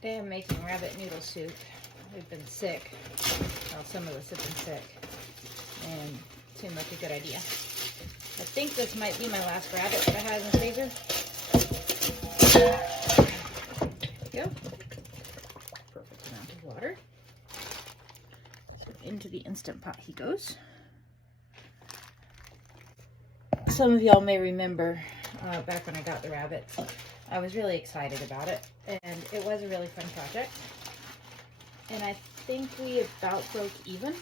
Today I'm making rabbit noodle soup. We've been sick. Well, some of us have been sick. And it seemed like a good idea. I think this might be my last rabbit that I had in the freezer. There we go. Perfect amount of water. So into the Instant Pot he goes. Some of y'all may remember back when I got the rabbits, I was really excited about it, and it was a really fun project. And I think we about broke even.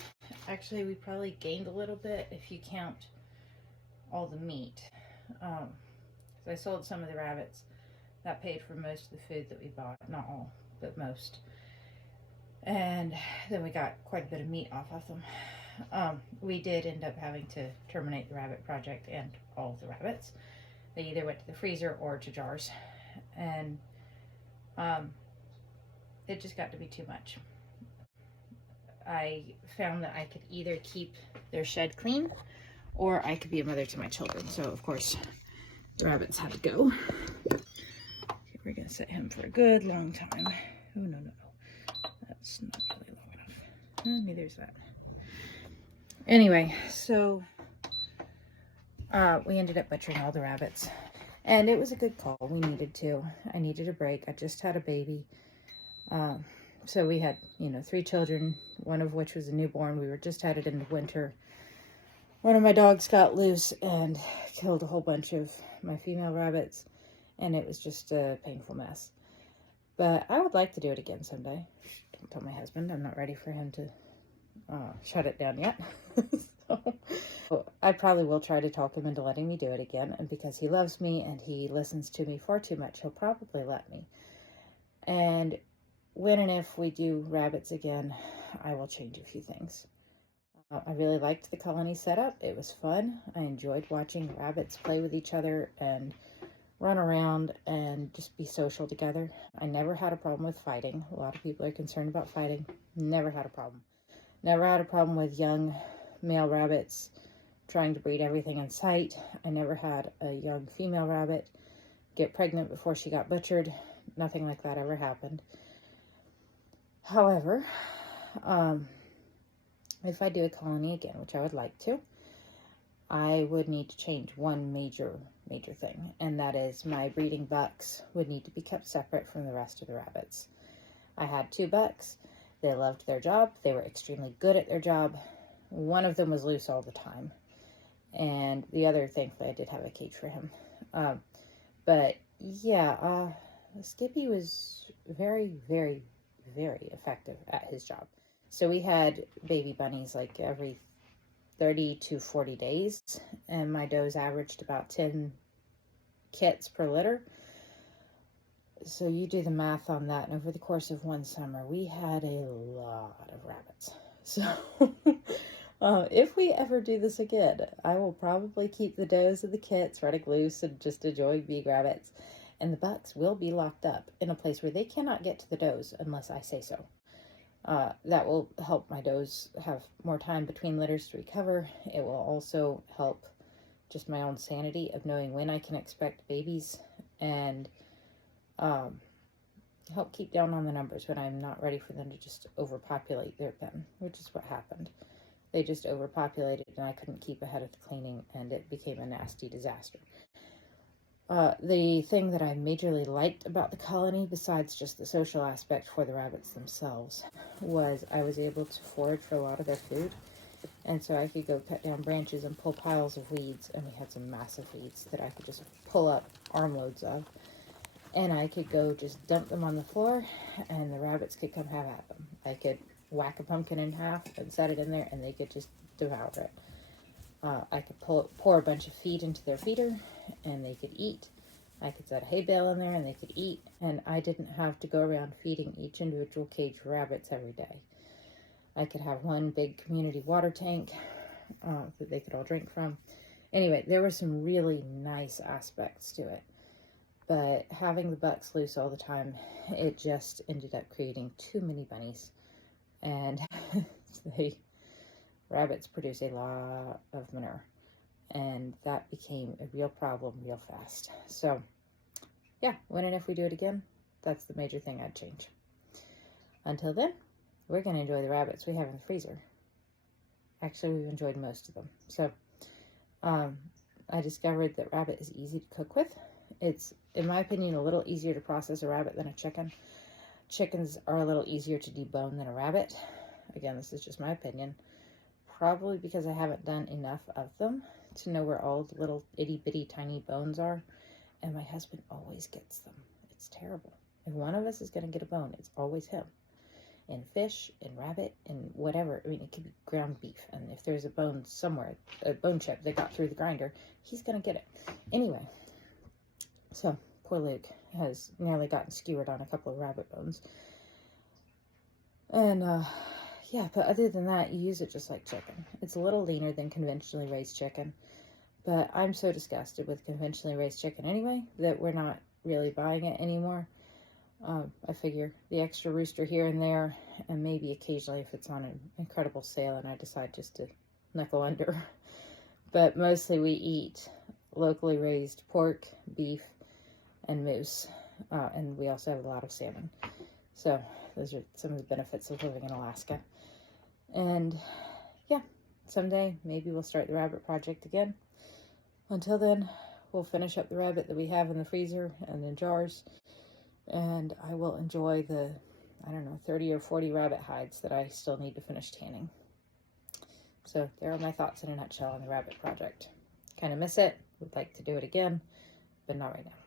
Actually, we probably gained a little bit if you count all the meat. So I sold some of the rabbits. That paid for most of the food that we bought. Not all, but most. And then we got quite a bit of meat off of them. We did end up having to terminate the rabbit project and all of the rabbits. They either went to the freezer or to jars. And it just got to be too much. I found that I could either keep their shed clean or I could be a mother to my children. So of course the rabbits had to go. We're gonna set him for a good long time. Oh, no, no, no. That's not really long enough. Maybe there's that. Anyway, so we ended up butchering all the rabbits. And it was a good call. We needed to. I needed a break. I just had a baby. So we had, 3 children, one of which was a newborn. We were just headed into winter. One of my dogs got loose and killed a whole bunch of my female rabbits. And it was just a painful mess. But I would like to do it again someday. Don't tell my husband. I'm not ready for him to shut it down yet. So I probably will try to talk him into letting me do it again. And because he loves me and he listens to me far too much, he'll probably let me. And when and if we do rabbits again, I will change a few things. I really liked the colony setup. It was fun. I enjoyed watching rabbits play with each other and run around and just be social together. I never had a problem with fighting. A lot of people are concerned about fighting. Never had a problem. Never had a problem with young male rabbits trying to breed everything in sight. I never had a young female rabbit get pregnant before she got butchered. Nothing like that ever happened. However, if I do a colony again, which I would like to, I would need to change one major thing, and that is my breeding bucks would need to be kept separate from the rest of the rabbits. I had 2 bucks. They loved their job. They were extremely good at their job. One of them was loose all the time. And the other, thankfully, I did have a cage for him. But yeah, Skippy was very, very, very effective at his job. So we had baby bunnies like every 30 to 40 days. And my does averaged about 10 kits per litter. So you do the math on that. And over the course of one summer, we had a lot of rabbits. So if we ever do this again, I will probably keep the does and the kits running loose and just enjoying being rabbits. And the bucks will be locked up in a place where they cannot get to the does unless I say so. That will help my does have more time between litters to recover. It will also help just my own sanity of knowing when I can expect babies and help keep down on the numbers when I'm not ready for them to just overpopulate their pen, which is what happened. They just overpopulated and I couldn't keep ahead of the cleaning and it became a nasty disaster. The thing that I majorly liked about the colony, besides just the social aspect for the rabbits themselves, was I was able to forage for a lot of their food. And so I could go cut down branches and pull piles of weeds, and we had some massive weeds that I could just pull up armloads of. And I could go just dump them on the floor, and the rabbits could come have at them. I could whack a pumpkin in half and set it in there, and they could just devour it. I could pour a bunch of feed into their feeder, and they could eat. I could set a hay bale in there, and they could eat. And I didn't have to go around feeding each individual cage of rabbits every day. I could have one big community water tank that they could all drink from. Anyway, there were some really nice aspects to it. But having the bucks loose all the time, it just ended up creating too many bunnies. And rabbits produce a lot of manure. And that became a real problem real fast. So, yeah, when and if we do it again, that's the major thing I'd change. Until then, we're going to enjoy the rabbits we have in the freezer. Actually, we've enjoyed most of them. So, I discovered that rabbit is easy to cook with. It's, in my opinion, a little easier to process a rabbit than a chicken. Chickens are a little easier to debone than a rabbit. Again, this is just my opinion. Probably because I haven't done enough of them to know where all the little itty bitty tiny bones are. And my husband always gets them. It's terrible. If one of us is going to get a bone, it's always him. In fish, in rabbit, in whatever. I mean, it could be ground beef. And if there's a bone somewhere, a bone chip that got through the grinder, he's going to get it. Anyway, so poor Luke has nearly gotten skewered on a couple of rabbit bones. And, yeah, but other than that, you use it just like chicken. It's a little leaner than conventionally raised chicken. But I'm so disgusted with conventionally raised chicken anyway that we're not really buying it anymore. I figure the extra rooster here and there, and maybe occasionally if it's on an incredible sale and I decide just to knuckle under. But mostly we eat locally raised pork, beef, and moose. And we also have a lot of salmon. So those are some of the benefits of living in Alaska. And yeah, someday maybe we'll start the rabbit project again. Until then, we'll finish up the rabbit that we have in the freezer and in jars. And I will enjoy the, 30 or 40 rabbit hides that I still need to finish tanning. So there are my thoughts in a nutshell on the rabbit project. Kind of miss it. Would like to do it again, but not right now.